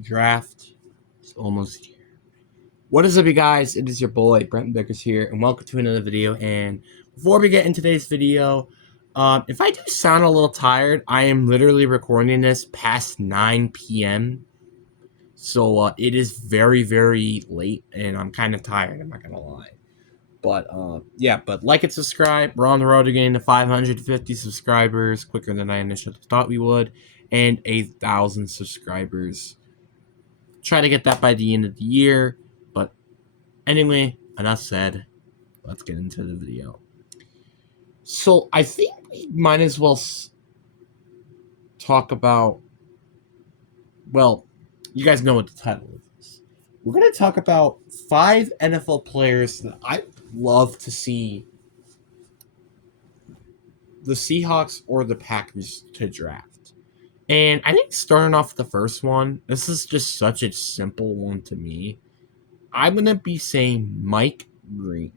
Draft is almost here. What is up, you guys? It is your boy, Brent Bickers here, and welcome to another video. And before we get into today's video, if I do sound a little tired, I am literally recording this past 9 p.m. So it is very, very late, and I'm kind of tired, I'm not going to lie. But yeah, but like and subscribe. We're on the road to getting to 550 subscribers quicker than I initially thought we would, and 1,000 subscribers. Try to get that by the end of the year. But anyway, enough said. Let's get into the video. So I think we might as well talk about, well, you guys know what the title is. We're going to talk about 5 NFL players that I love to see the Seahawks or the Packers to draft. And I think starting off with the first one, this is just such a simple one to me. I'm going to be saying Mike Green.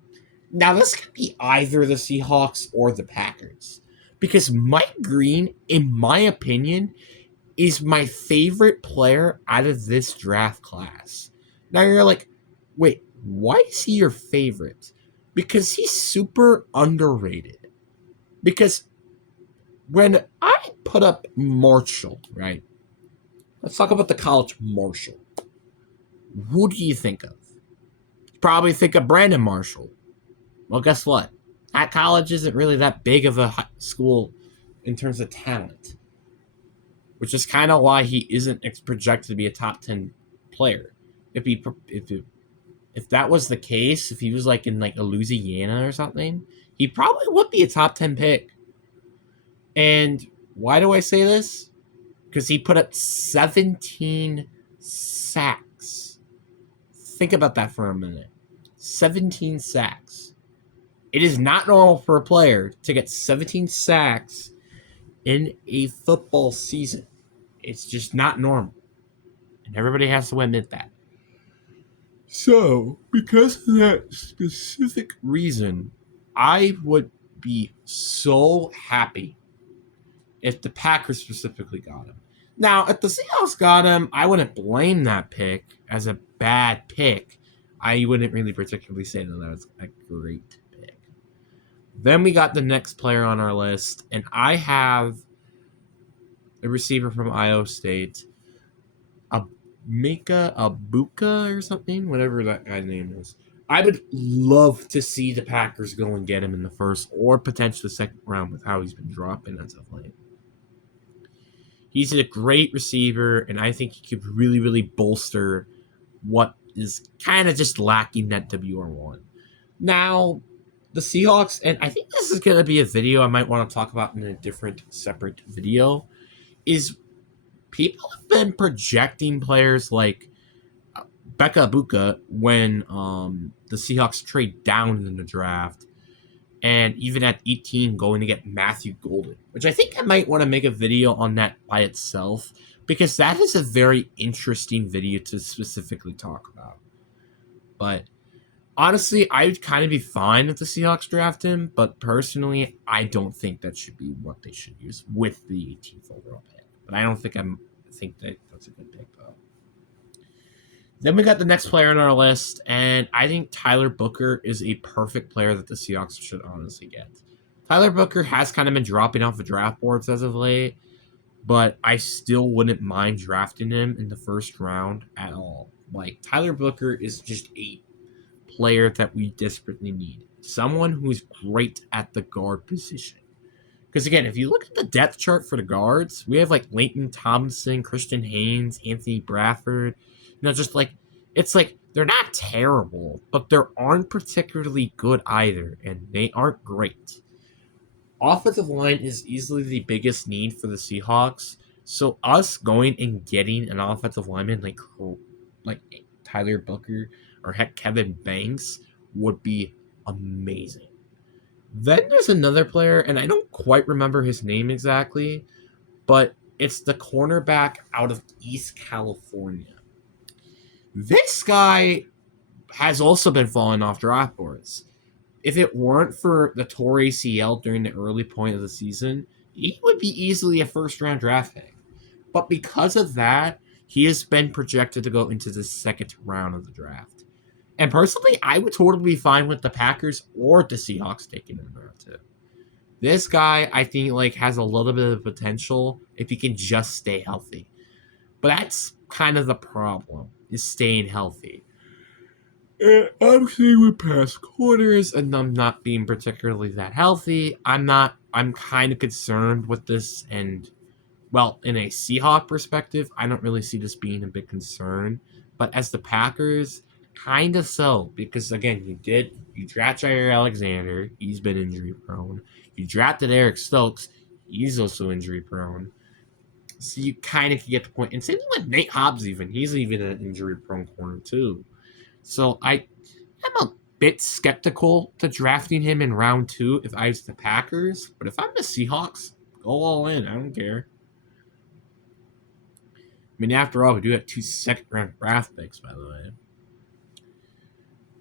Now, this could be either the Seahawks or the Packers. Because Mike Green, in my opinion, is my favorite player out of this draft class. Now, you're like, wait, why is he your favorite? Because he's super underrated. Because when I put up Marshall, right? Let's talk about the college Marshall. Who do you think of? You probably think of Brandon Marshall. Well, guess what? That college isn't really that big of a school in terms of talent, which is kind of why he isn't projected to be a top 10 player. If that was the case, if he was like in like a Louisiana or something, he probably would be a top 10 pick. And why do I say this? Because he put up 17 sacks. Think about that for a minute. 17 sacks. It is not normal for a player to get 17 sacks in a football season. It's just not normal. And everybody has to admit that. So, because of that specific reason, I would be so happy if the Packers specifically got him. Now, if the Seahawks got him, I wouldn't blame that pick as a bad pick. I wouldn't really particularly say that was a great pick. Then we got the next player on our list, and I have a receiver from Iowa State, Mika Abuka or something, whatever that guy's name is. I would love to see the Packers go and get him in the first or potentially the second round with how he's been dropping as of late. He's a great receiver, and I think he could really, really bolster what is kind of just lacking that WR1. Now, the Seahawks, and I think this is going to be a video I might want to talk about in a different, separate video, is people have been projecting players like Becca Abuka when the Seahawks trade down in the draft, and even at 18 going to get Matthew Golden, which I think I might want to make a video on that by itself, because that is a very interesting video to specifically talk about. But honestly, I would kind of be fine if the Seahawks draft him, but personally, I don't think that should be what they should use with the 18th overall pick. But I think that's a good pick, though. Then we got the next player on our list, and I think Tyler Booker is a perfect player that the Seahawks should honestly get. Tyler Booker has kind of been dropping off the draft boards as of late, but I still wouldn't mind drafting him in the first round at all. Like, Tyler Booker is just a player that we desperately need. Someone who's great at the guard position. Because, again, if you look at the depth chart for the guards, we have, like, Leighton Tomlinson, Christian Haynes, Anthony Bradford. Just like, it's like, they're not terrible, but they aren't particularly good either, and they aren't great. Offensive line is easily the biggest need for the Seahawks, so us going and getting an offensive lineman like Tyler Booker or heck Kevin Banks would be amazing. Then there's another player, and I don't quite remember his name exactly, but it's the cornerback out of East California. This guy has also been falling off draft boards. If it weren't for the torn ACL during the early point of the season, he would be easily a first-round draft pick. But because of that, he has been projected to go into the second round of the draft. And personally, I would totally be fine with the Packers or the Seahawks taking him in round 2. This guy, I think, like, has a little bit of potential if he can just stay healthy. But that's kind of the problem, is staying healthy. And obviously, with past quarters and them not being particularly that healthy, I'm kind of concerned with this. And, well, in a Seahawk perspective, I don't really see this being a big concern. But as the Packers, kind of so. Because, again, you drafted Jair Alexander. He's been injury prone. You drafted Eric Stokes. He's also injury prone. So you kind of can get the point. And same thing with Nate Hobbs even. He's even an injury prone corner too. So I'm a bit skeptical to drafting him in round 2 if I was the Packers. But if I'm the Seahawks, go all in. I don't care. I mean, after all, we do have 2 second-round draft picks, by the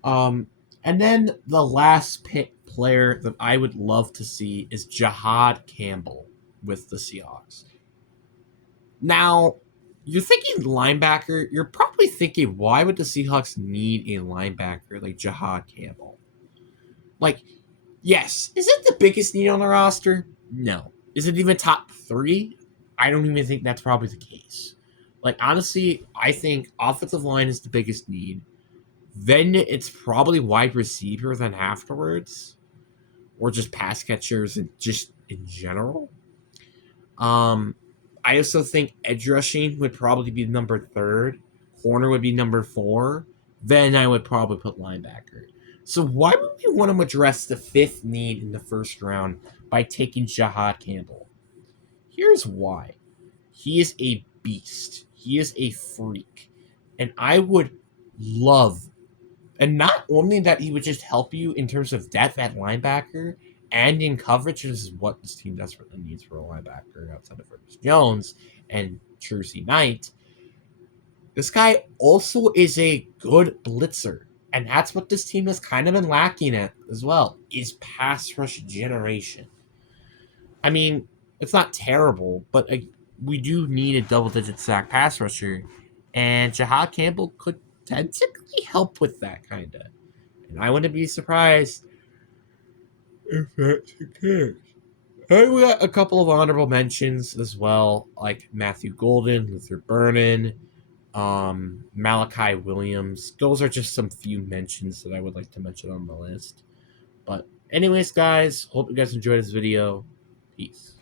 way. And then the last pick player that I would love to see is Jahad Campbell with the Seahawks. Now, you're thinking linebacker. You're probably thinking, why would the Seahawks need a linebacker like Jahad Campbell? Like, yes, is it the biggest need on the roster? No. Is it even top 3? I don't even think that's probably the case. Like, honestly, I think offensive line is the biggest need. Then it's probably wide receiver then afterwards. Or just pass catchers and just in general. I also think edge rushing would probably be number 3. Corner would be number 4. Then I would probably put linebacker. So why would we want to address the 5th need in the first round by taking Jahad Campbell? Here's why. He is a beast. He is a freak. And I would love, and not only that he would just help you in terms of depth at linebacker and in coverage, which is what this team desperately needs for a linebacker outside of Curtis Jones and Jersey Knight. This guy also is a good blitzer. And that's what this team has kind of been lacking at as well, is pass rush generation. I mean, it's not terrible, but we do need a double-digit sack pass rusher. And Jahad Campbell could technically help with that, kind of. And I wouldn't be surprised if that's the case. And we got a couple of honorable mentions as well, like Matthew Golden, Luther Burden, Malachi Williams. Those are just some few mentions that I would like to mention on the list. But anyways, guys, hope you guys enjoyed this video. Peace.